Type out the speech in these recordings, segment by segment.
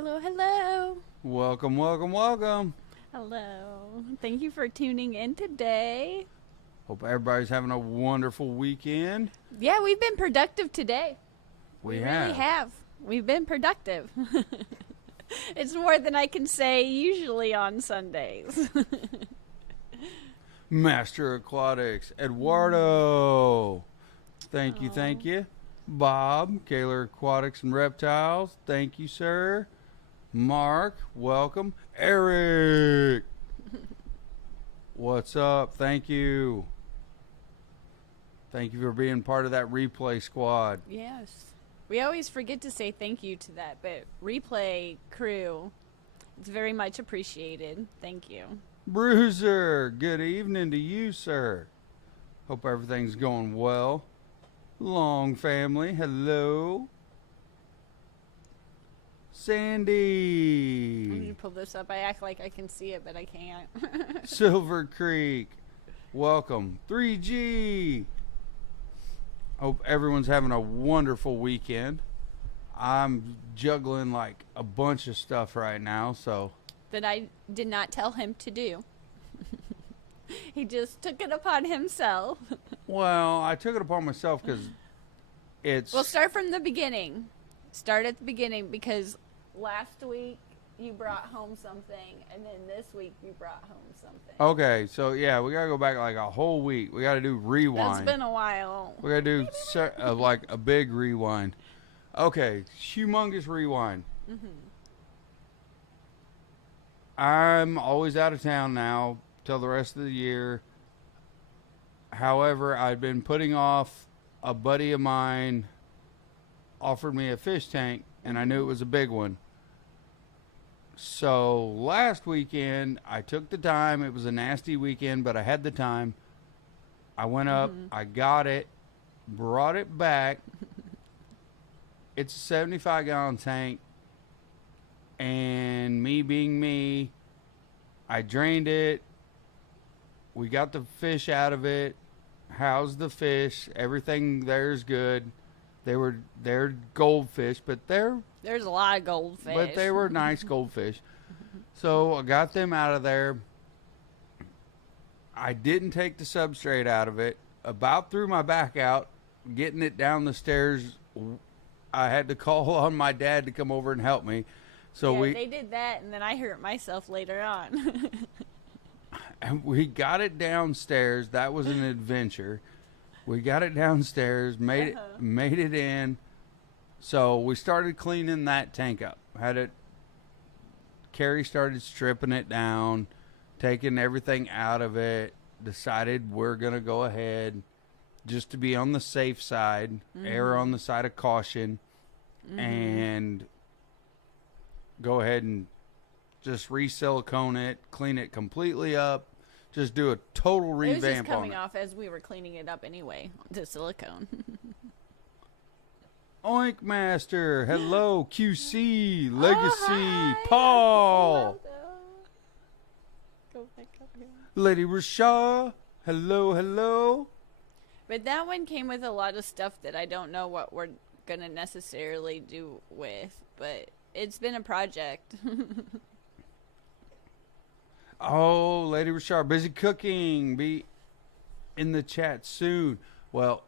Hello, hello. Welcome, welcome, welcome. Hello. Thank you for tuning in today. Hope everybody's having a wonderful weekend. Yeah, we've been productive today. We really have. We've been productive. It's more than I can say usually on Sundays. Master Aquatics, Eduardo. Thank you, thank you. Bob, Kaler Aquatics and Reptiles. Thank you, sir. Mark, welcome. Eric. What's up? Thank you. Thank you for being part of that replay squad. Yes. We always forget to say thank you to that, but replay crew, it's very much appreciated. Thank you. Bruiser, good evening to you, sir. Hope everything's going well. Long family, hello. I'm Sandy, going to pull this up. I act like I can see it, but I can't. Silver Creek, welcome. 3G. Hope everyone's having a wonderful weekend. I'm juggling like a bunch of stuff right now, so. That I did not tell him to do. He just took it upon himself. Well, I took it upon myself because it's. We'll start from the beginning. Start at the beginning because last week you brought home something, and then this week you brought home something. Okay, so yeah, we gotta go back like a whole week. We gotta do rewind. That's been a while. We gotta do like a big rewind. Okay, humongous rewind. Mm-hmm. I'm always out of town now till the rest of the year. However, I've been putting off. A buddy of mine offered me a fish tank, and I knew it was a big one. So last weekend, I took the time. It was a nasty weekend, but I had the time. I went up, I got it, brought it back. It's a 75-gallon tank, and me being me, I drained it. We got the fish out of it, housed the fish. Everything there's good. They're goldfish, but There's a lot of goldfish. they were nice goldfish. So I got them out of there. I didn't take the substrate out of it. About threw my back out, getting it down the stairs. I had to call on my dad to come over and help me. So yeah, they did that, and then I hurt myself later on. and we got it downstairs. That was an adventure. We got it downstairs, made it in. So we started cleaning that tank up. Kerri started stripping it down, taking everything out of it. Decided we're gonna go ahead, just to be on the safe side, err on the side of caution, and go ahead and just re-silicone it, clean it completely up, just do a total It was just revamp on coming it. off as we were cleaning it up anyway, the silicone. Oink Master, hello, QC, Legacy, hi. Paul, Go back up here. Lady Rashaw, hello, hello. But that one came with a lot of stuff that I don't know what we're going to necessarily do with, but it's been a project. Oh, Lady Rashaw, busy cooking, be in the chat soon. Well,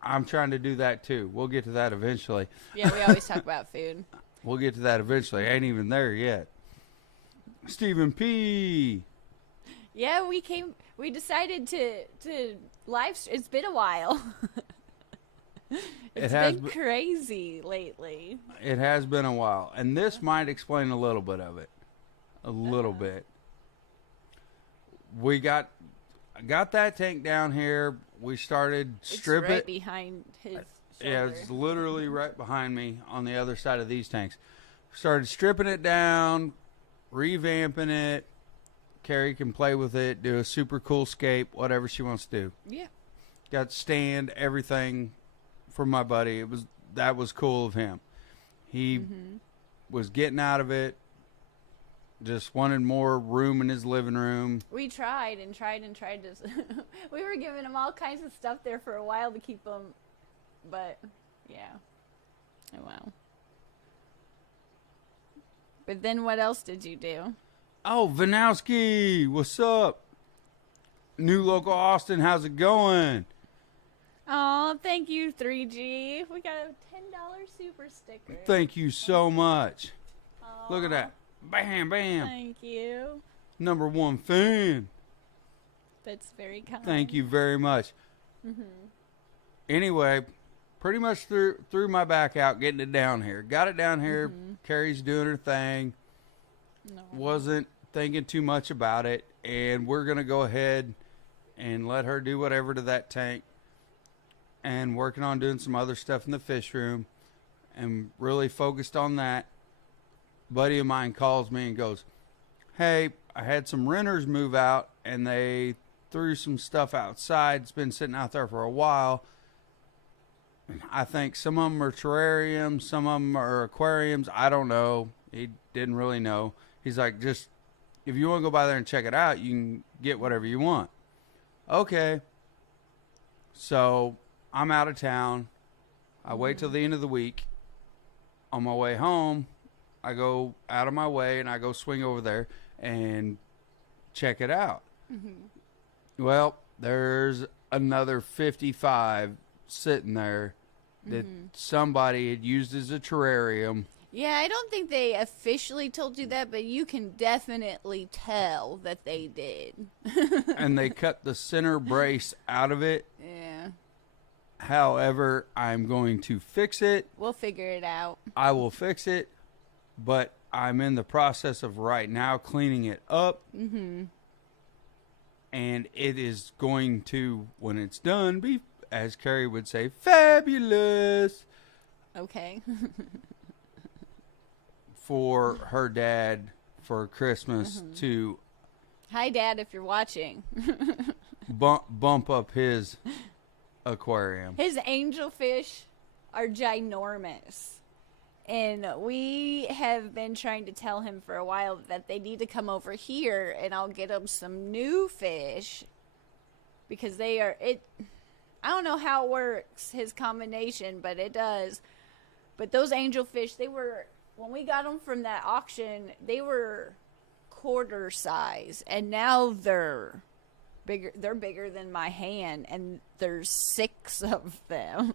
I'm trying to do that too. We'll get to that eventually. Yeah, we always talk about food. We'll get to that eventually. I ain't even there yet. Stephen P. Yeah, we decided to it's been a while. It's been crazy lately. It has been a while. And this might explain a little bit of it. A little bit. We got that tank down here. We started strip It's right it. behind his shoulder. Yeah, it's literally right behind me on the other side of these tanks. Started stripping it down, revamping it. Kerri can play with it, do a super cool scape, whatever she wants to do. Yeah. Got stand, everything from my buddy. That was cool of him. He was getting out of it. Just wanted more room in his living room. We tried and tried and tried to. We were giving him all kinds of stuff there for a while to keep him, but yeah. Oh wow. But then what else did you do? Oh, Vanowski, what's up? New local Austin, how's it going? Oh, thank you, 3G. We got a $10 super sticker. Thank you so much. Aw, Look at that. Bam, bam. Thank you. Number 1 fan. That's very kind. Thank you very much. Anyway, pretty much threw my back out getting it down here. Got it down here. Kerri's doing her thing. No. Wasn't thinking too much about it. And we're going to go ahead and let her do whatever to that tank. And working on doing some other stuff in the fish room. And really focused on that. A buddy of mine calls me and goes, hey, I had some renters move out. And they threw some stuff outside. It's been sitting out there for a while. I think some of them are terrariums, some of them are aquariums. I don't know. He didn't really know. He's like, just, if you want to go by there and check it out, you can get whatever you want. Okay. So I'm out of town. I wait till the end of the week. On my way home, I go out of my way and I go swing over there and check it out. Well, there's another 55 sitting there that somebody had used as a terrarium. Yeah, I don't think they officially told you that, but you can definitely tell that they did. And they cut the center brace out of it. Yeah. However, I'm going to fix it. We'll figure it out. I will fix it, but I'm in the process of right now cleaning it up. And it is going to, when it's done, be, as Kerri would say, fabulous. Okay. For her dad for Christmas to Hi, Dad, if you're watching. bump up his aquarium. His angelfish are ginormous. And we have been trying to tell him for a while that they need to come over here and I'll get them some new fish. Because they are, I don't know how it works, his combination, but it does. But those angelfish, they were, when we got them from that auction, they were quarter size. And now they're bigger. They're bigger than my hand, and there's 6 of them.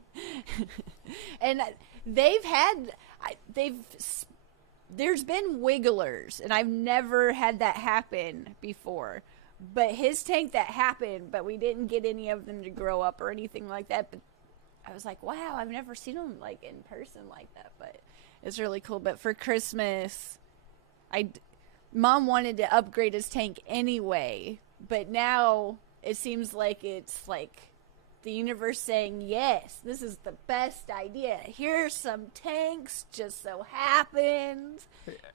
And there's been wigglers, and I've never had that happen before. But his tank, that happened, but we didn't get any of them to grow up or anything like that. But I was like, wow, I've never seen them like in person like that. But it's really cool. But for Christmas, Mom wanted to upgrade his tank anyway. But now it seems like it's like the universe saying, yes, this is the best idea. Here's some tanks, just so happens.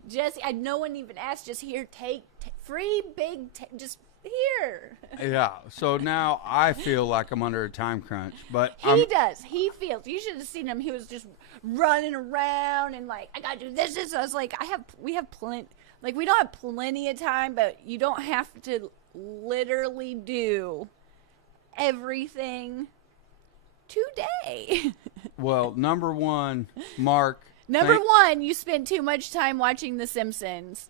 Jesse, no one even asked, just here, take free big, just here. Yeah, so now I feel like I'm under a time crunch, but he does. He feels. You should have seen him. He was just running around and like, I gotta do this. I was like, we have plenty. Like, we don't have plenty of time, but you don't have to literally do everything today. Well, number one, Mark. Number one, you spent too much time watching The Simpsons.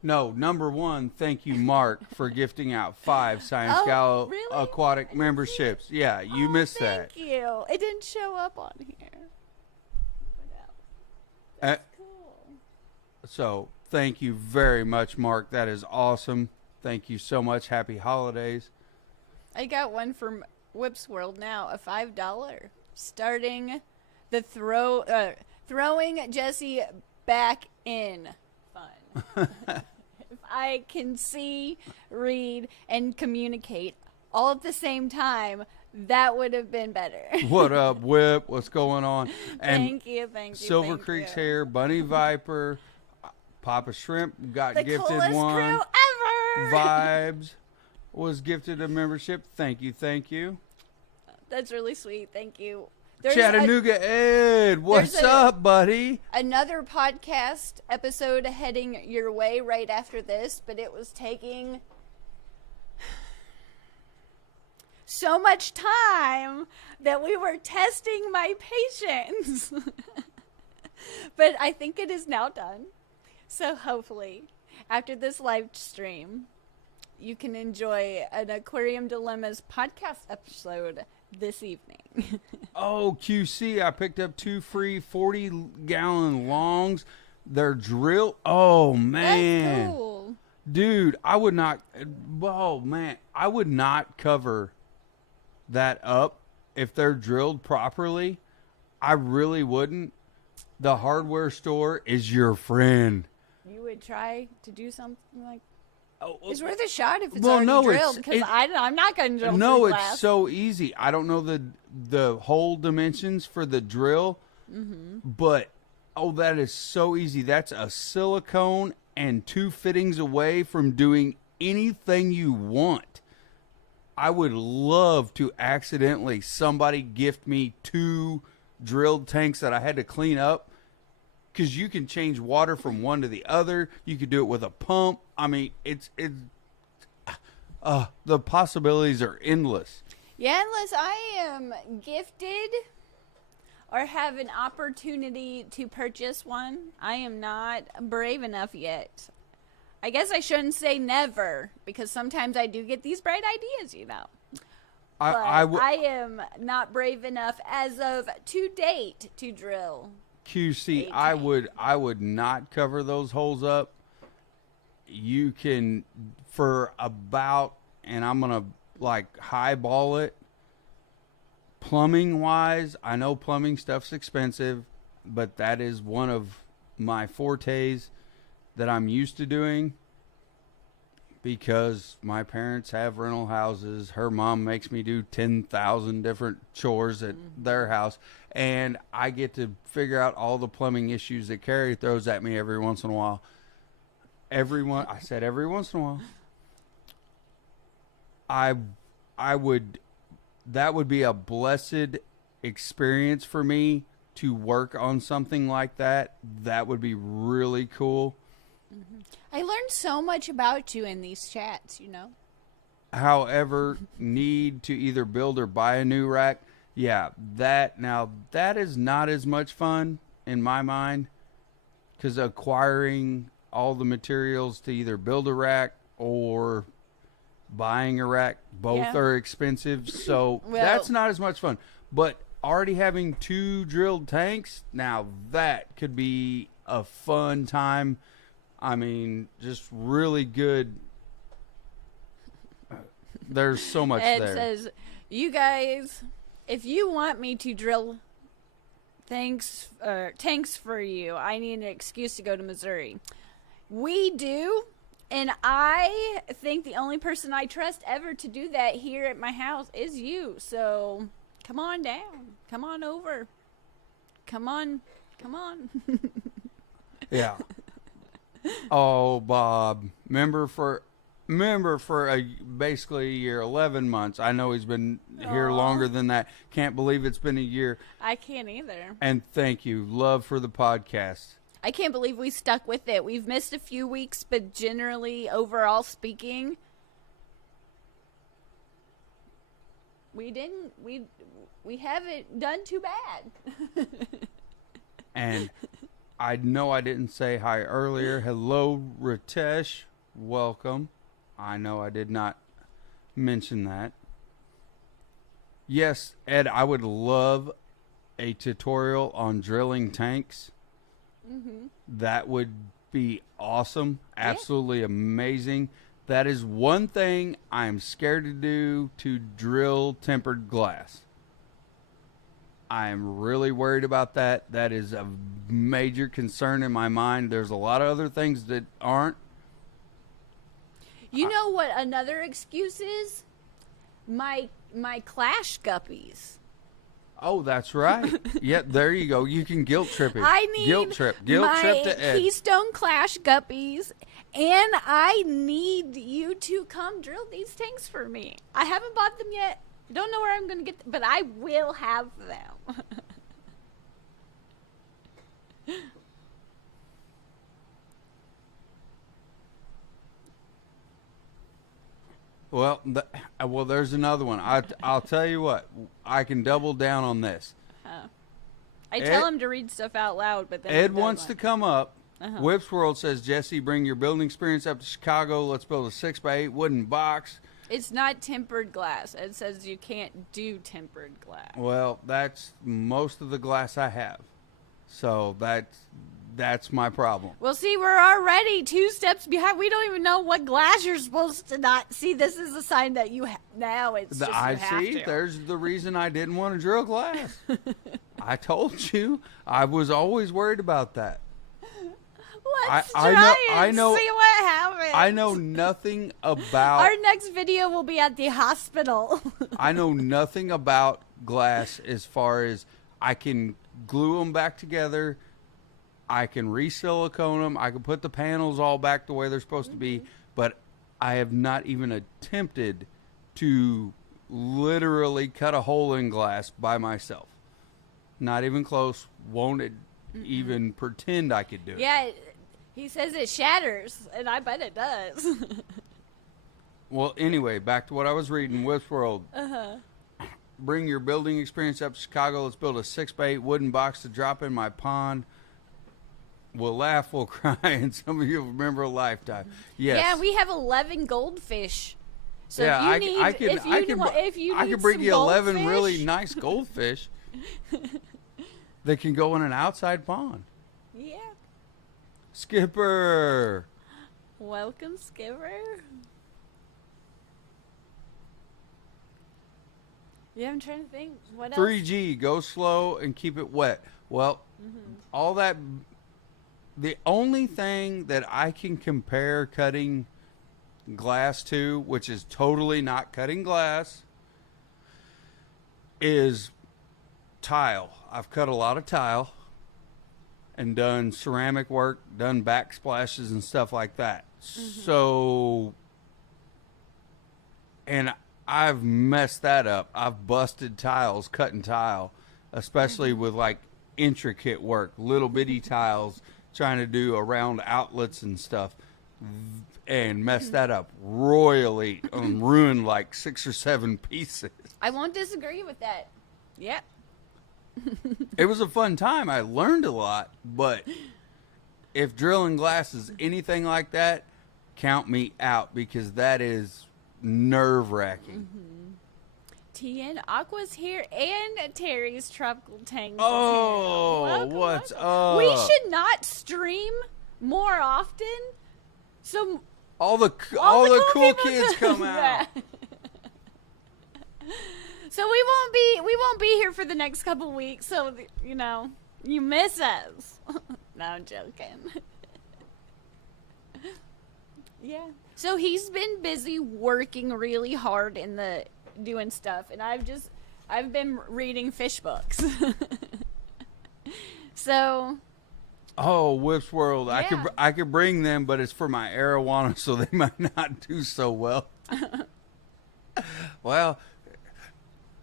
No, number one, thank you, Mark, for gifting out 5 Sciencegal Aquatic memberships. Yeah, you missed that. Thank you. It didn't show up on here. That's cool. So, thank you very much, Mark. That is awesome. Thank you so much. Happy holidays. I got one from Whips World now, a $5. Starting the throwing Jesse back in fun. If I can see, read, and communicate all at the same time, that would have been better. What up, Whip? What's going on? And thank you. Silver Creek's here, Bunny Viper, Papa Shrimp got the gifted coolest one. crew ever. Vibes was gifted a membership. Thank you. That's really sweet. Thank you. Chattanooga Ed, what's up, buddy? Another podcast episode heading your way right after this, but it was taking so much time that we were testing my patience. But I think it is now done. So hopefully, after this live stream, you can enjoy an Aquarium Dilemmas podcast episode this evening. Oh, QC, I picked up 2 free 40-gallon longs. They're drill. Oh, man. That's cool. Dude, I would not. Oh, man. I would not cover that up if they're drilled properly. I really wouldn't. The hardware store is your friend. You would try to do something like Oh, it's worth a shot if it's well, already no, drilled, because I'm not going to drill no, through it's glass. so easy. I don't know the hole dimensions for the drill, but that is so easy. That's a silicone and 2 fittings away from doing anything you want. I would love to accidentally somebody gift me 2 drilled tanks that I had to clean up, because you can change water from one to the other. You could do it with a pump. I mean, the possibilities are endless. Yeah, unless I am gifted or have an opportunity to purchase one, I am not brave enough yet. I guess I shouldn't say never, because sometimes I do get these bright ideas, you know. But I am not brave enough as of to date to drill. QC, I would not cover those holes up. You can, for about, and I'm gonna like highball it. Plumbing wise, I know plumbing stuff's expensive, but that is one of my fortes that I'm used to doing, because my parents have rental houses. Her mom makes me do 10,000 different chores at their house, and I get to figure out all the plumbing issues that Kerri throws at me every once in a while. Every once in a while. That would be a blessed experience for me to work on something like that. That would be really cool. I learned so much about you in these chats, you know. However, need to either build or buy a new rack. Yeah, that is not as much fun in my mind, because acquiring all the materials to either build a rack or buying a rack, both are expensive. So that's not as much fun. But already having 2 drilled tanks, now that could be a fun time. I mean, just really good. There's so much Ed there. says, you guys, if you want me to drill tanks for you, I need an excuse to go to Missouri. We do, and I think the only person I trust ever to do that here at my house is you. So come on down. Come on over. Come on. Yeah. Oh, Bob, member for basically a year, 11 months. I know he's been here longer than that. Can't believe it's been a year. I can't either. And thank you. Love for the podcast. I can't believe we stuck with it. We've missed a few weeks, but generally, overall speaking, we haven't done too bad. And I know I didn't say hi earlier. Hello, Ritesh. Welcome. I know I did not mention that. Yes, Ed, I would love a tutorial on drilling tanks. That would be awesome. Absolutely amazing. That is one thing I'm scared to do, to drill tempered glass. I am really worried about that. That is a major concern in my mind. There's a lot of other things that aren't. You know what another excuse is? My Clash guppies. Oh, that's right. Yep, there you go. You can guilt trip it. I need guilt trip to Ed. Keystone Clash guppies, and I need you to come drill these tanks for me. I haven't bought them yet. Don't know where I'm going to get them, but I will have them. Well, there's another one. I'll tell you what. I can double down on this. I tell him to read stuff out loud, but then Ed wants to come up Whips World says, Jesse, bring your building experience up to Chicago. Let's build a 6x8 wooden box. It's not tempered glass. It says you can't do tempered glass. Well, that's most of the glass I have. So that's my problem. Well, see, we're already 2 steps behind. We don't even know what glass you're supposed to not see. This is a sign that you now it's just you have to. There's the reason I didn't want to drill glass. I told you. I was always worried about that. Let's try and see what happens. I know nothing about... Our next video will be at the hospital. I know nothing about glass as far as I can glue them back together. I can re-silicone them. I can put the panels all back the way they're supposed to be. But I have not even attempted to literally cut a hole in glass by myself. Not even close. Won't it even pretend I could do it. Yeah, he says it shatters, and I bet it does. Well, anyway, back to what I was reading. Westworld. Bring your building experience up to Chicago. Let's build a 6x8 wooden box to drop in my pond. We'll laugh, we'll cry, and some of you will remember a lifetime. Yes. Yeah, we have 11 goldfish. So yeah, if you need, I could bring you 11 really nice goldfish that can go in an outside pond. Yeah. Skipper. Welcome, Skipper. Yeah, I'm trying to think. What else? 3G, go slow and keep it wet. Well, all that. The only thing that I can compare cutting glass to, which is totally not cutting glass, is tile. I've cut a lot of tile and done ceramic work, done backsplashes and stuff like that. So, and I've messed that up. I've busted tiles, cutting tile, especially with like intricate work, little bitty tiles, trying to do around outlets and stuff, and messed that up royally and ruined like 6 or 7 pieces. I won't disagree with that. Yep. It was a fun time. I learned a lot, but if drilling glass is anything like that, count me out, because that is nerve-wracking. TN Aqua's here, and Terry's Tropical Tanks. Oh, welcome, what's welcome. up? We should not stream more often. So all the cool kids come out. So we won't be here for the next couple weeks. So you miss us. No, I'm joking. Yeah. So he's been busy working really hard in the doing stuff, and I've been reading fish books. So Whips World, yeah. I could bring them, but it's for my arowana, so they might not do so well. Well,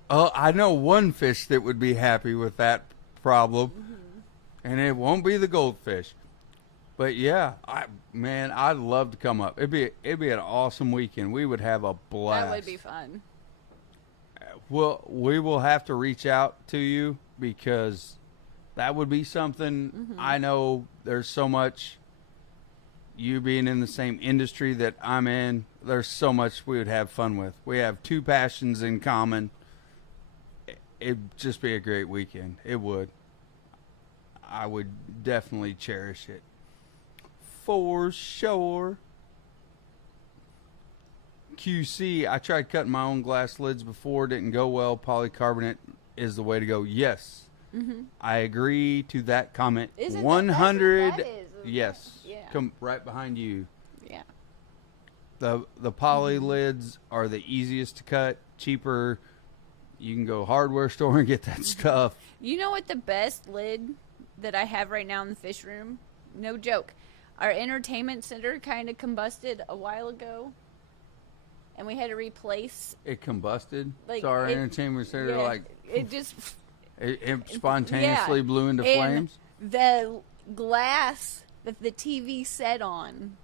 I know one fish that would be happy with that problem, and it won't be the goldfish. But yeah, I'd love to come up. It'd be an awesome weekend. We would have a blast. That would be fun. Well, we will have to reach out to you, because that would be something. I know there's so much, you being in the same industry that I'm in, there's so much we would have fun with. We have 2 passions in common. It'd just be a great weekend. It would. I would definitely cherish it. For sure. QC, I tried cutting my own glass lids before. Didn't go well. Polycarbonate is the way to go. Yes. I agree to that comment. 100. That is, yes. Yeah. Come right behind you. Yeah. The poly lids are the easiest to cut, cheaper. You can go hardware store and get that stuff. You know what the best lid that I have right now in the fish room? No joke. Our entertainment center kind of combusted a while ago, and we had to replace. It combusted? Like, so our entertainment center, it just... It spontaneously blew into flames? The glass that the TV set on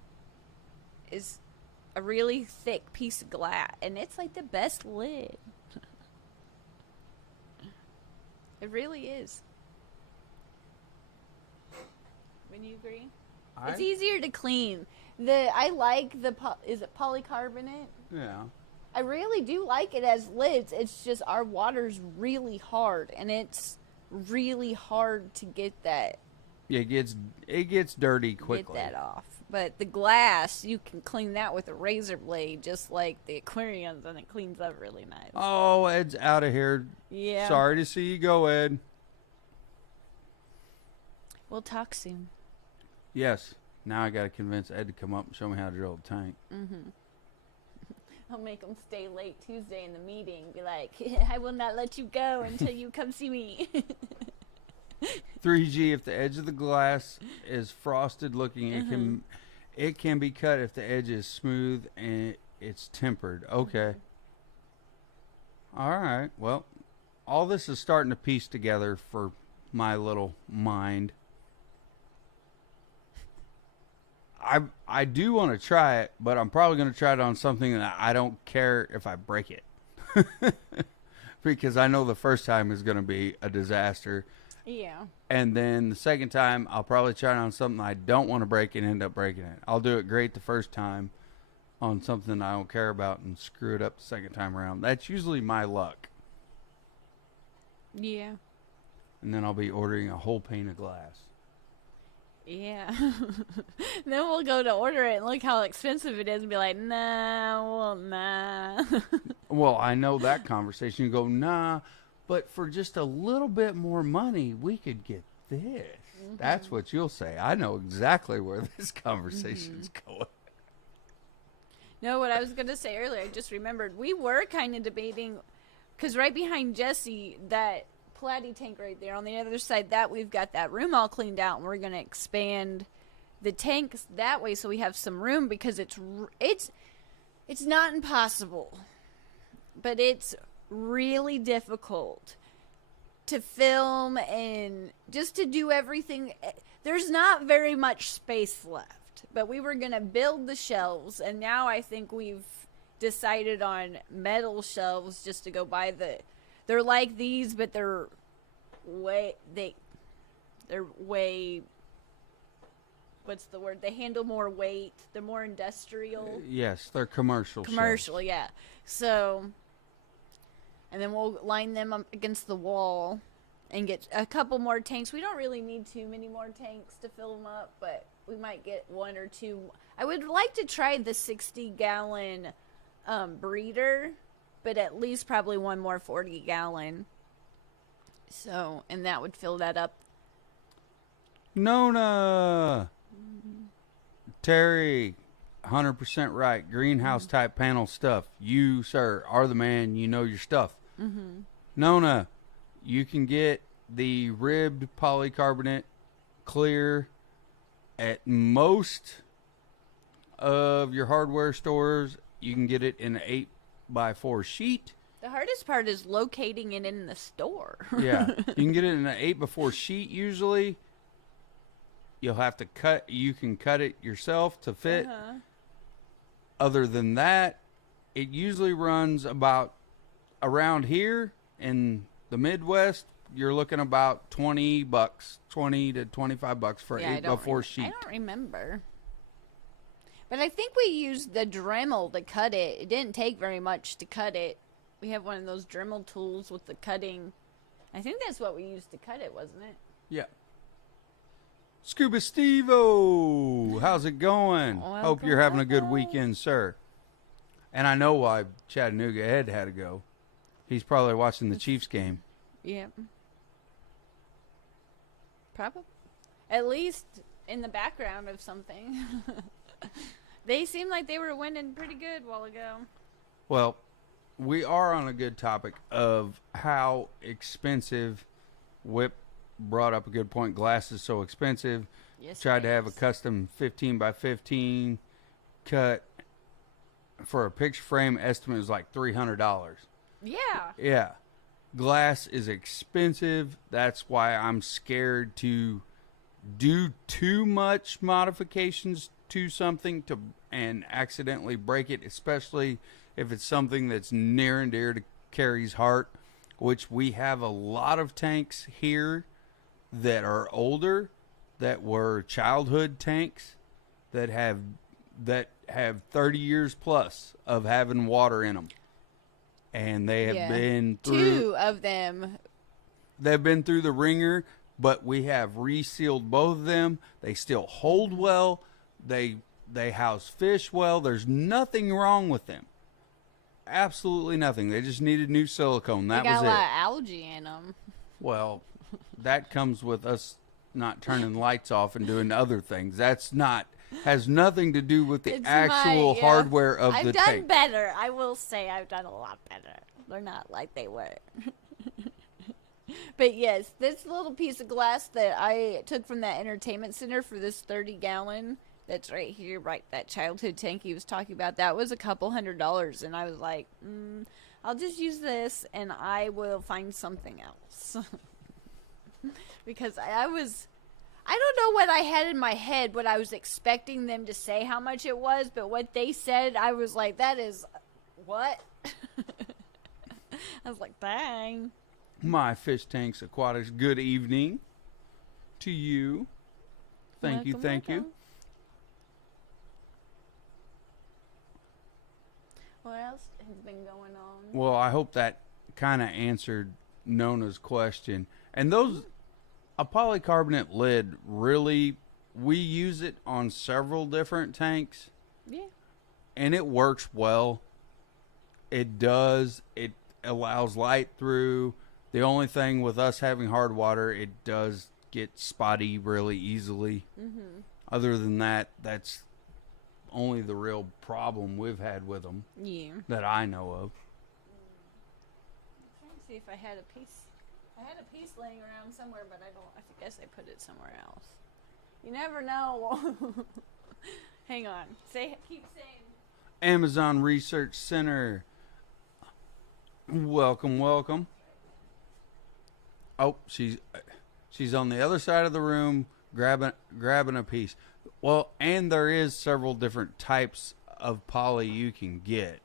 is a really thick piece of glass, and it's like the best lid. It really is. Wouldn't you agree? It's easier to clean. I like is it polycarbonate? Yeah. I really do like it as lids. It's just our water's really hard, and it's really hard to get that. It gets dirty quickly. Get that off. But the glass, you can clean that with a razor blade, just like the aquariums, and it cleans up really nice. Oh, Ed's out of here. Yeah. Sorry to see you go, Ed. We'll talk soon. Yes. Now I got to convince Ed to come up and show me how to drill the tank. Mm-hmm. I'll make them stay late Tuesday in the meeting. Be like, I will not let you go until you come see me. 3G, if the edge of the glass is frosted looking, it can be cut if the edge is smooth and it's tempered. Okay. All right. Well, all this is starting to piece together for my little mind. I do want to try it, but I'm probably going to try it on something that I don't care if I break it. Because I know the first time is going to be a disaster. Yeah. And then the second time, I'll probably try it on something I don't want to break and end up breaking it. I'll do it great the first time on something I don't care about and screw it up the second time around. That's usually my luck. Yeah. And then I'll be ordering a whole pane of glass. Yeah. Then we'll go to order it and look how expensive it is and be like, nah. Well, I know that conversation. You go, nah, but for just a little bit more money, we could get this. Mm-hmm. That's what you'll say. I know exactly where this conversation's going. No, what I was going to say earlier, I just remembered. We were kind of debating, because right behind Jesse, that platy tank right there, on the other side, that we've got that room all cleaned out, and we're going to expand the tanks that way so we have some room, because it's not impossible, but it's really difficult to film and just to do everything. There's not very much space left, but we were going to build the shelves, and now I think we've decided on metal shelves just to go by they're like these, but they're way what's the word? They handle more weight. They're more industrial. Yes, they're commercial shelves. Yeah. So, and then we'll line them up against the wall and get a couple more tanks. We don't really need too many more tanks to fill them up, but we might get one or two. I would like to try the 60-gallon breeder, but at least probably one more 40-gallon. So, and that would fill that up. Nona! Terry, 100% right. Greenhouse type panel stuff. You, sir, are the man. You know your stuff. Mm-hmm. Nona, you can get the ribbed polycarbonate clear at most of your hardware stores. You can get it in an 8x4 sheet. The hardest part is locating it in the store. Yeah. You can get it in an 8x4 sheet usually. You'll have to you can cut it yourself to fit. Uh-huh. Other than that, it usually runs about around here in the Midwest. You're looking about $20, $20 to $25 for an 8x4 sheet. I don't remember. But I think we used the Dremel to cut it. It didn't take very much to cut it. We have one of those Dremel tools with the cutting. I think that's what we used to cut it, wasn't it? Yeah. Scuba Steve-O, how's it going? Hope you're having a good weekend, sir. And I know why Chattanooga Ed had to go. He's probably watching the Chiefs game. Yep. Probably. At least in the background of something. They seemed like they were winning pretty good a while ago. Well, we are on a good topic of how expensive Whip brought up a good point. Glass is so expensive. Yes, tried to have a custom 15 by 15 cut for a picture frame. Estimate is like $300. Yeah. Yeah. Glass is expensive. That's why I'm scared to do too much modifications to something and accidentally break it, especially if it's something that's near and dear to Kerri's heart, which we have a lot of tanks here that are older that were childhood tanks that have 30 years plus of having water in them. And they have been through 2 of them. They've been through the ringer, but we have resealed both of them. They still hold well. They house fish well. There's nothing wrong with them. Absolutely nothing. They just needed new silicone. That They got was a lot it. of algae in them. Well, that comes with us not turning lights off and doing other things. Has nothing to do with the actual hardware of the tank. I've done better. I will say I've done a lot better. They're not like they were. But yes, this little piece of glass that I took from that entertainment center for this 30-gallon, that's right here, right, that childhood tank he was talking about, that was a couple $100. And I was like, I'll just use this and I will find something else. Because I don't know what I had in my head, what I was expecting them to say how much it was, but what they said, I was like, that is, what? I was like, dang. My Fish Tanks Aquatics, good evening to you. Thank you. What else has been going on? Well, I hope that kind of answered Nona's question. And a polycarbonate lid, really, we use it on several different tanks. Yeah. And it works well. It does. It allows light through. The only thing with us having hard water, it does get spotty really easily. Mm-hmm. Other than that, that's only the real problem we've had with them. Yeah. That I know of. I'm trying to see if I had a piece. I had a piece laying around somewhere, but I guess I put it somewhere else. You never know. Hang on. Keep saying. Amazon Research Center. Welcome. Oh, she's on the other side of the room grabbing a piece. Well, and there is several different types of poly you can get.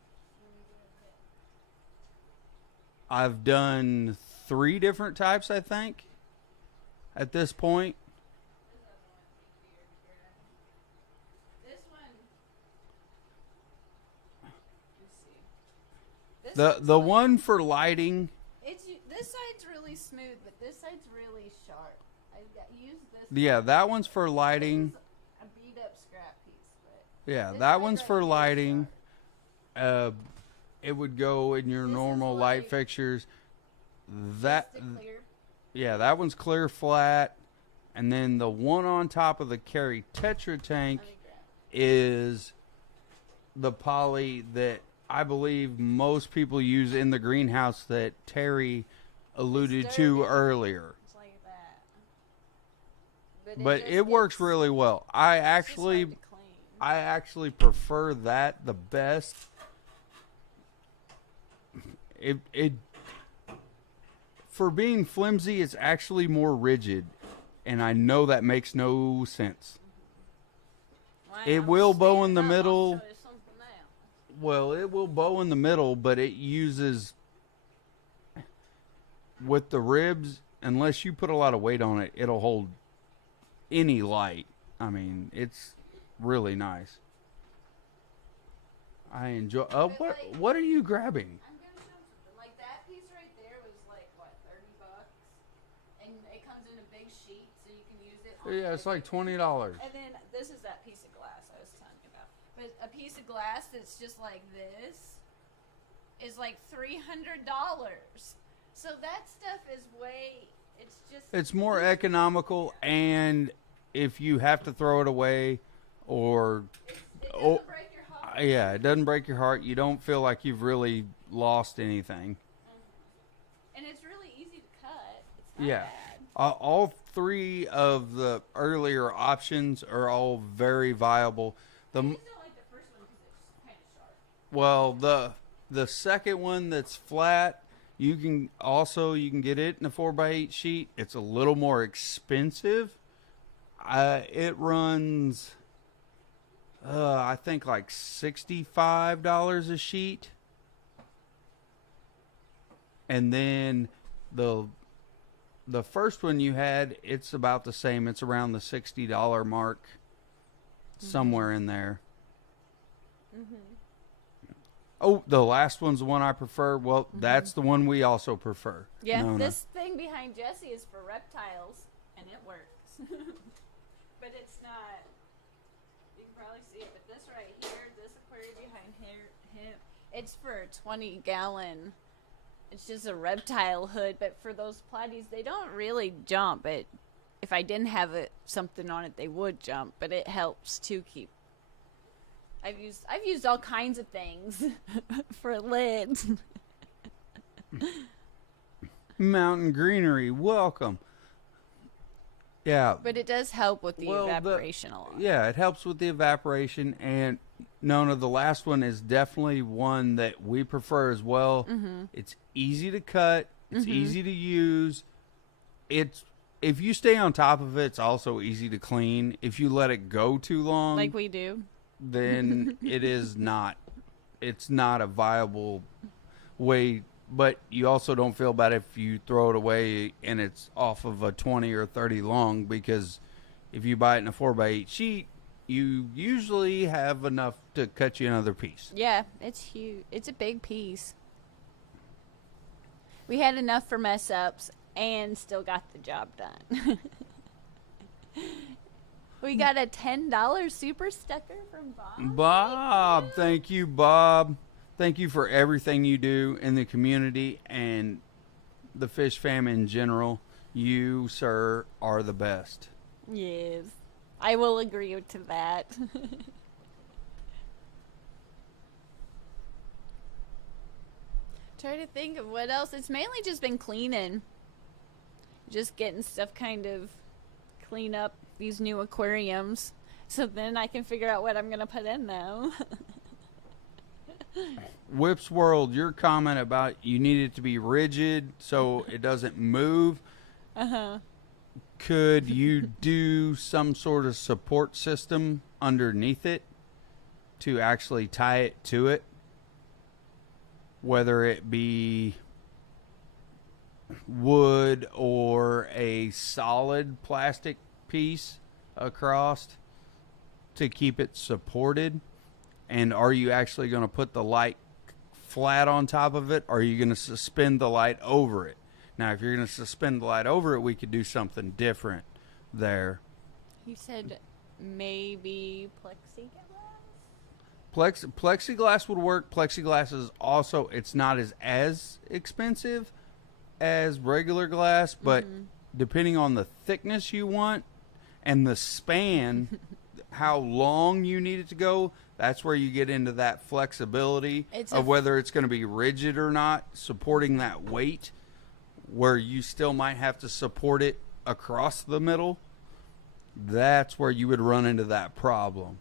I've done 3 different types, I think, at this point. This one. The one for lighting. This side's really smooth, but this side's really sharp. I used this. Yeah, that one's for lighting. A beat up scrap piece, but yeah, that one's for lighting. It would go in your normal light fixtures. That one's clear flat, and then the one on top of the Kerri Tetra tank is the poly that I believe most people use in the greenhouse that Terry alluded to earlier. It's like that. But it works really well. I actually prefer that the best. It for being flimsy, it's actually more rigid, and I know that makes no sense. It will bow in the middle. Well, it will bow in the middle, but it uses, with the ribs, unless you put a lot of weight on it, it'll hold any light. I mean, it's really nice. I enjoy. What are you grabbing? I'm gonna show something. Like that piece right there was like what, $30, and it comes in a big sheet, so you can use it. Yeah, it's like $20. And then this is that piece of glass I was telling you about. But a piece of glass that's just like this is like $300. So that stuff is way. It's more economical, and if you have to throw it away, or it doesn't break your heart. Yeah, it doesn't break your heart. You don't feel like you've really lost anything. And it's really easy to cut. It's not Yeah. bad. All 3 of the earlier options are all very viable. I just don't like the first one because it's kind of sharp. Well, the second one that's flat, you can get it in a 4x8 sheet. It's a little more expensive. It runs, I think like $65 a sheet. And then the first one you had, it's about the same. It's around the $60 mark, somewhere in there. Oh, the last one's the one I prefer. Well, that's the one we also prefer. Yeah, Nona. this thing behind Jesse is for reptiles, and it works. But it's not. You can probably see it, but this right here, this aquarium behind him, it's for a 20-gallon. It's just a reptile hood, but for those platies, they don't really jump. If I didn't have something on it, they would jump, but it helps to keep. I've used all kinds of things for lids. Mountain Greenery, welcome. Yeah. But it does help with the evaporation a lot. Yeah, it helps with the evaporation. And Nona, the last one is definitely one that we prefer as well. It's easy to cut. It's easy to use. If you stay on top of it, it's also easy to clean. If you let it go too long, Like we do. then it's not a viable way. But you also don't feel bad if you throw it away and it's off of a 20 or 30 long, because if you buy it in a 4x8 sheet, you usually have enough to cut you another piece. Yeah, it's huge. It's a big piece. We had enough for mess ups and still got the job done. We got a $10 super sticker from Bob. Bob, thank you, Bob. Thank you for everything you do in the community and the fish fam in general. You, sir, are the best. Yes, I will agree to that. Try to think of what else. It's mainly just been cleaning. Just getting stuff kind of clean up these new aquariums. So then I can figure out what I'm going to put in now. Whips World, your comment about you need it to be rigid so it doesn't move. Could you do some sort of support system underneath it to actually tie it to it? Whether it be wood or a solid plastic piece across to keep it supported. And are you actually going to put the light flat on top of it, or are you going to suspend the light over it? Now, if you're going to suspend the light over it, we could do something different there. He said maybe plexiglass? Plexiglass would work. Plexiglass is also, it's not as expensive as regular glass, but depending on the thickness you want and the span, how long you need it to go, that's where you get into that flexibility of whether it's going to be rigid or not, supporting that weight, where you still might have to support it across the middle. That's where you would run into that problem.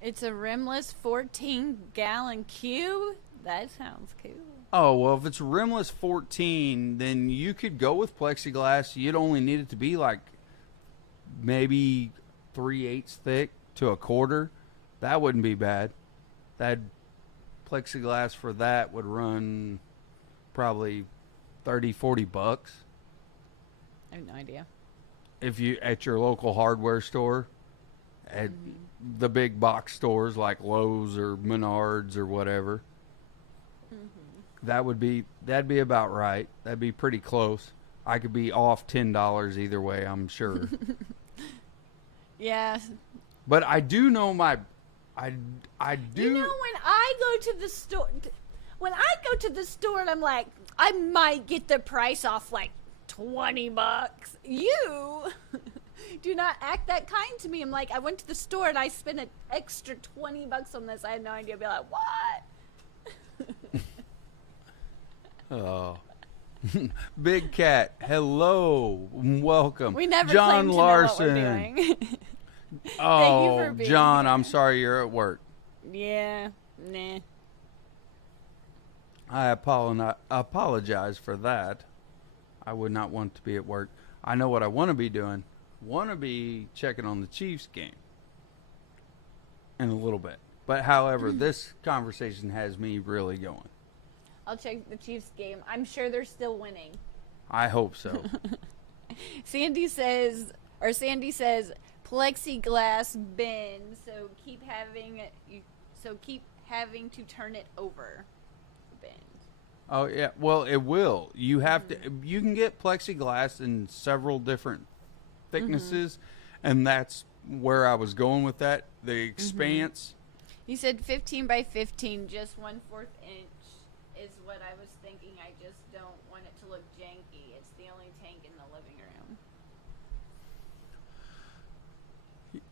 It's a rimless 14-gallon cube? That sounds cool. Oh, well, if it's rimless 14, then you could go with plexiglass. You'd only need it to be like maybe 3/8 thick to a quarter. That wouldn't be bad. That plexiglass for that would run probably $30-40. I have no idea. If you at your local hardware store, at the big box stores like Lowe's or Menards or whatever, that'd be about right. That'd be pretty close. I could be off $10 either way, I'm sure. Yeah. But I do know I do. You know, when I go to the store and I'm like, I might get the price off like $20. You do not act that kind to me. I'm like, I went to the store and I spent an extra $20 on this. I had no idea. I'd be like, what? Oh. Big Cat, hello, welcome. We never John claim to Larson. know what we're doing. Oh, being John, here. I'm sorry you're at work. Yeah, nah. I apologize for that. I would not want to be at work. I know what I want to be doing. Want to be checking on the Chiefs game in a little bit. But however, this conversation has me really going. I'll check the Chiefs game. I'm sure they're still winning. I hope so. Sandy says plexiglass bin, so keep having to turn it over. Bin. Oh yeah, well it will. You have to. You can get plexiglass in several different thicknesses, and that's where I was going with that. The expanse. You said 15 by 15, just 1/4 inch is what I was thinking. I just don't want it to look janky. It's the only tank in the living room.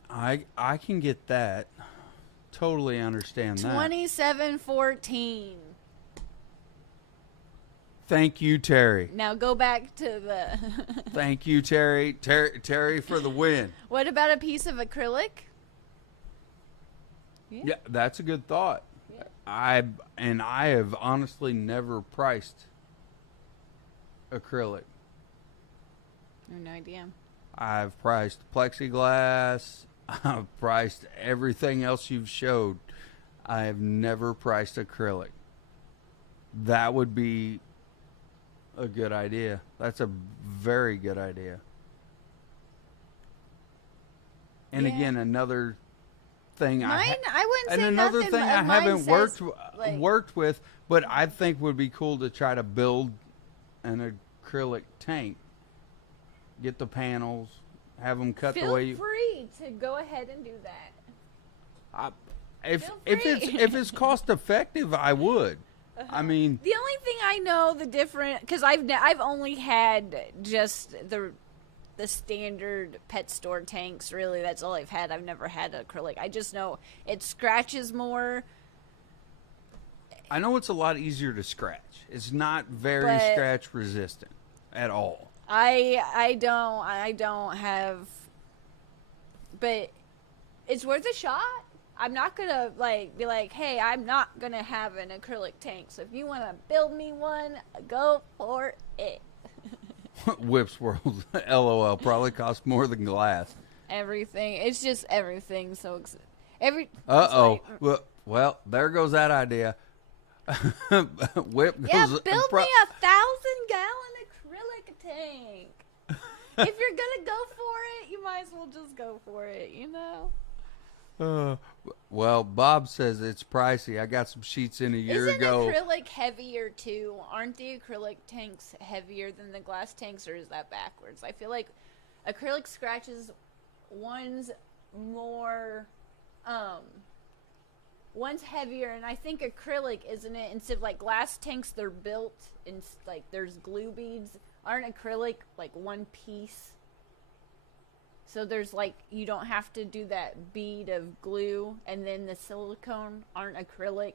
I can get that. Totally understand that. 2714. Thank you, Terry. Now go back to the. Thank you, Terry. Terry for the win. What about a piece of acrylic? Yeah, that's a good thought. Yeah. I have honestly never priced acrylic. I have no idea. I've priced plexiglass. I've priced everything else you've showed. I have never priced acrylic. That would be a good idea. That's a very good idea. And Yeah. again, another thing I wouldn't say another nothing thing I of mine haven't says, like- worked with, but I think would be cool to try to build an acrylic tank. Get the panels, have them cut the way you. Feel free to go ahead and do that. If Feel it's free. if it's cost effective, I would. I mean, The only thing I know the different, because I've only had just the standard pet store tanks. Really, that's all I've had. I've never had acrylic. I just know it scratches more. I know it's a lot easier to scratch. It's not very But- scratch resistant at all. I don't have, but it's worth a shot. I'm not gonna be like, hey, I'm not gonna have an acrylic tank. So if you want to build me one, go for it. Whips World, LOL, probably costs more than glass. Everything. It's just everything. So every. Uh-oh. it's like- Well, there goes that idea. Whip goes... Yeah, build me a 1,000-gallon acrylic tank. If you're gonna go for it, you might as well just go for it, you know? Well, Bob says it's pricey. I got some sheets in a year Isn't ago. acrylic heavier too? Aren't the acrylic tanks heavier than the glass tanks, or is that backwards? I feel like acrylic scratches one's more, one's heavier, and I think acrylic, isn't it? Instead of like glass tanks, they're built in like there's glue beads. Aren't acrylic like one piece? So there's like, you don't have to do that bead of glue, and then the silicone aren't acrylic.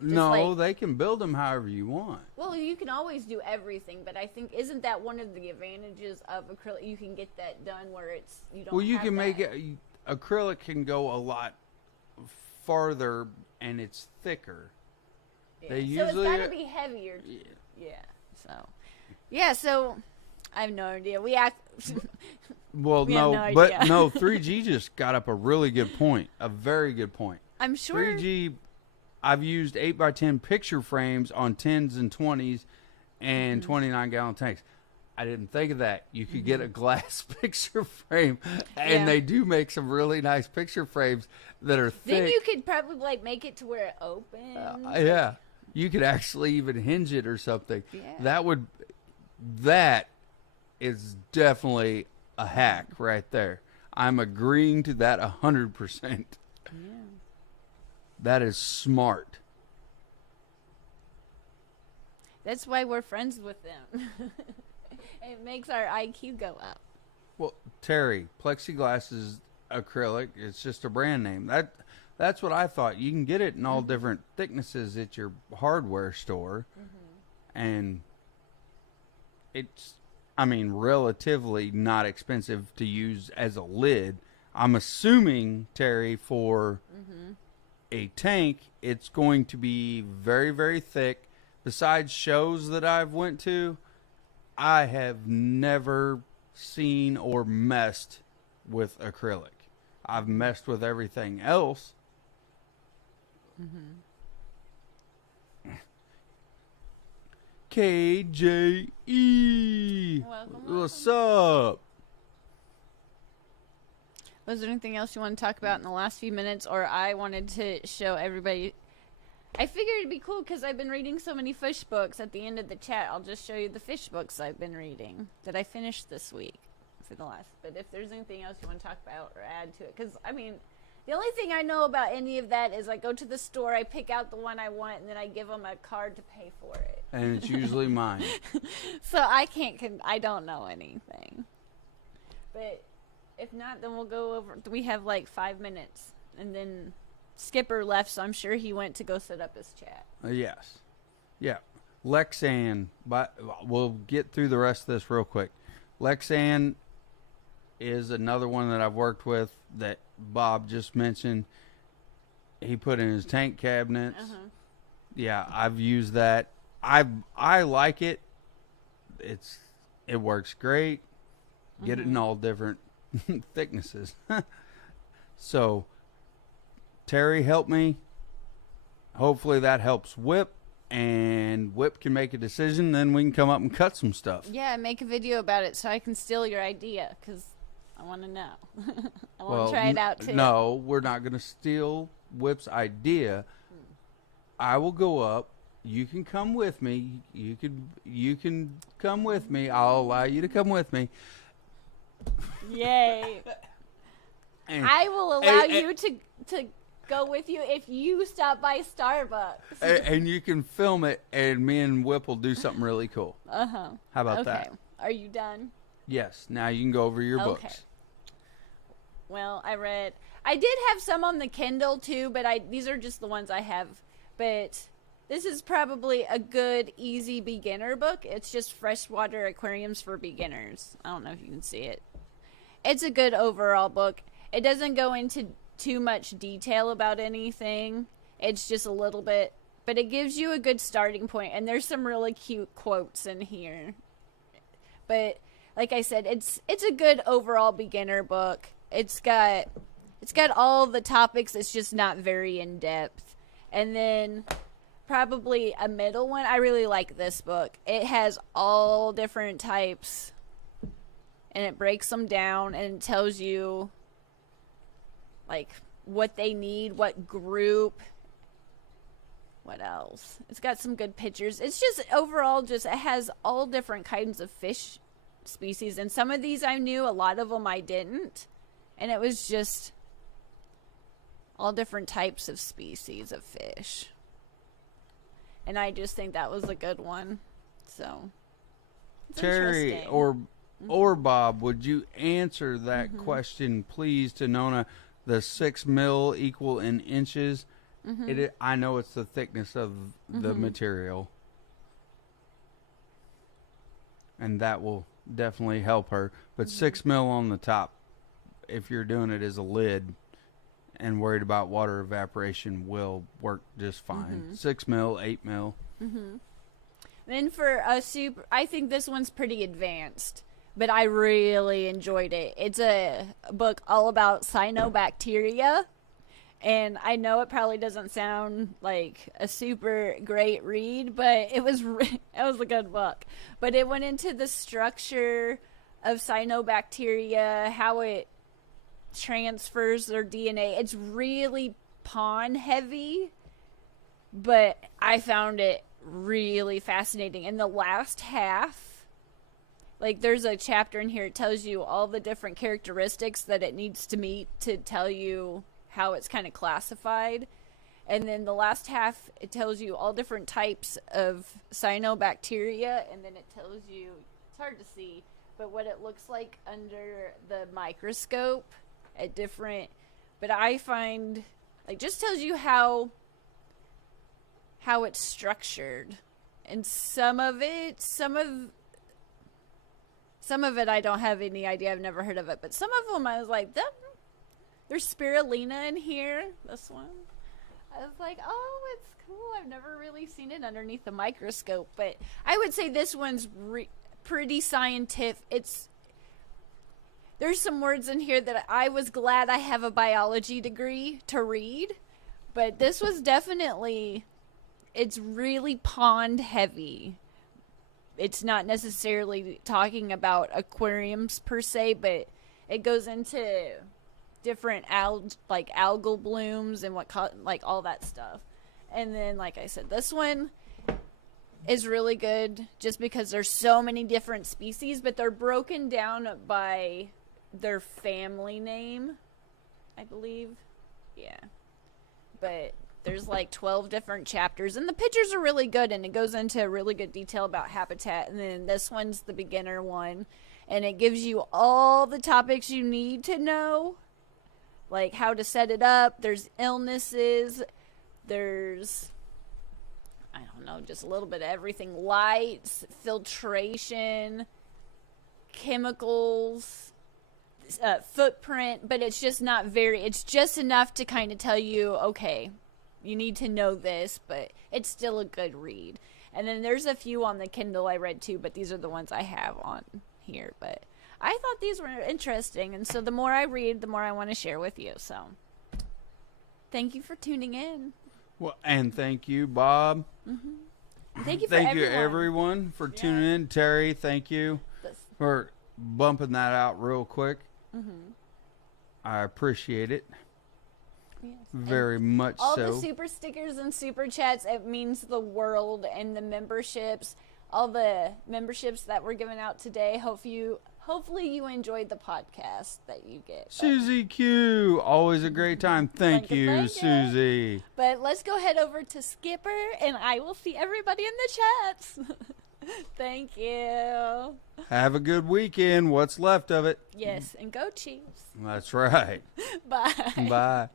No, like- they can build them however you want. Well, you can always do everything, but I think, isn't that one of the advantages of acrylic? You can get that done where it's, you don't Well, you have can make that. it... Acrylic can go a lot farther, and it's thicker. Yeah. they So usually- it's got to be heavier. Yeah, so I have no idea. We act... Well, We have no, no but idea. no, 3G just got up a really good point. A very good point. I'm sure... 3G, I've used 8x10 picture frames on 10s and 20s and Mm-hmm. 29-gallon tanks. I didn't think of that. You could get a glass picture frame, and Yeah. they do make some really nice picture frames that are thick. Then you could probably like make it to where it opens. Yeah. You could actually even hinge it or something. Yeah. That is definitely a hack right there. I'm agreeing to that 100%. Yeah. That is smart. That's why we're friends with them. It makes our IQ go up. Well, Terry, plexiglass is acrylic. It's just a brand name. That's what I thought. You can get it in all different thicknesses at your hardware store. And it's, I mean, relatively not expensive to use as a lid. I'm assuming, Terry, for a tank, it's going to be very, very thick. Besides shows that I've went to, I have never seen or messed with acrylic. I've messed with everything else. KJE. Welcome. What's up? Was there anything else you want to talk about in the last few minutes, or I wanted to show everybody? I figured it'd be cool because I've been reading so many fish books. At the end of the chat, I'll just show you the fish books I've been reading that I finished this week for the last. But if there's anything else you want to talk about or add to it, because I mean, the only thing I know about any of that is I go to the store, I pick out the one I want, and then I give them a card to pay for it. And it's usually mine. So I I don't know anything. But if not, then we'll go over. We have like 5 minutes, and then Skipper left, so I'm sure he went to go set up his chat. Yes. Yeah. Lexan, but we'll get through the rest of this real quick. Lexan is another one that I've worked with that Bob just mentioned. He put in his tank cabinets. Uh-huh. Yeah, I've used that. I like it. It works great. Get it in all different thicknesses. So Terry helped me. Hopefully that helps Whip, and Whip can make a decision. Then we can come up and cut some stuff. Yeah, make a video about it so I can steal your idea, because I want to know. I want to try it out too. No, we're not going to steal Whip's idea. I will go up. You can come with me. You can come with me. I'll allow you to come with me. Yay. And, I will allow you to go with you if you stop by Starbucks. and you can film it, and me and Whip will do something really cool. Uh-huh. How about that? Are you done? Yes. Now you can go over your books. Well, I did have some on the Kindle too, but these are just the ones I have. But this is probably a good, easy beginner book. It's just Freshwater Aquariums for Beginners. I don't know if you can see it. It's a good overall book. It doesn't go into too much detail about anything. It's just a little bit, but it gives you a good starting point, and there's some really cute quotes in here. But like I said, it's a good overall beginner book. It's got all the topics. It's just not very in depth. And then probably a middle one. I really like this book. It has all different types, and it breaks them down, and it tells you like what they need, what group, what else. It's got some good pictures. It's just overall it has all different kinds of fish species, and some of these I knew, a lot of them I didn't, and it was just all different types of species of fish. And I just think that was a good one. So Terry or Bob, would you answer that question, please, to Nona? The 6 mil equal in inches. I know it's the thickness of the material, and that will definitely help her. But 6 mil on the top, if you're doing it as a lid and worried about water evaporation, will work just fine. 6 mil, 8 mil. Then for a super, I think this one's pretty advanced, but I really enjoyed it. It's a book all about cyanobacteria, and I know it probably doesn't sound like a super great read, but it was a good book. But it went into the structure of cyanobacteria, how it transfers their DNA. It's really pond heavy, but I found it really fascinating. In the last half, like, there's a chapter in here, it tells you all the different characteristics that it needs to meet to tell you how it's kind of classified. And then the last half, it tells you all different types of cyanobacteria, and then it tells you, it's hard to see, but what it looks like under the microscope at different, but I find, like, just tells you how it's structured. And some of it I don't have any idea. I've never heard of it. But some of them I was like, there's spirulina in here. This one. I was like, oh, it's cool. I've never really seen it underneath the microscope. But I would say this one's pretty scientific. There's some words in here that I was glad I have a biology degree to read. But this was definitely, it's really pond heavy. it's not necessarily talking about aquariums per se, but it goes into different algal blooms and like all that stuff. And then, like I said, this one is really good just because there's so many different species, but they're broken down by their family name, I believe. Yeah. But there's like 12 different chapters, and the pictures are really good, and it goes into really good detail about habitat. And then this one's the beginner one, and it gives you all the topics you need to know, like how to set it up. There's illnesses, there's, I don't know, just a little bit of everything. Lights, filtration, chemicals, footprint, but it's just not very, it's just enough to kind of tell you, okay, you need to know this, but it's still a good read. And then there's a few on the Kindle I read too, but these are the ones I have on here. But I thought these were interesting, and so the more I read, the more I want to share with you. So thank you for tuning in. Well, and thank you, Bob. Mm-hmm. Thank you for thank you everyone for tuning in. Terry, thank you for bumping that out real quick. Mm-hmm. I appreciate it. Yes. Very much all so. All the super stickers and super chats, it means the world. And the memberships, all the memberships that we're giving out today, hopefully you enjoyed the podcast that you get. Susie Q, always a great time. Thank you, Susie. But let's go head over to Skipper, and I will see everybody in the chats. Thank you. Have a good weekend. What's left of it. Yes, and go Chiefs. That's right. Bye. Bye.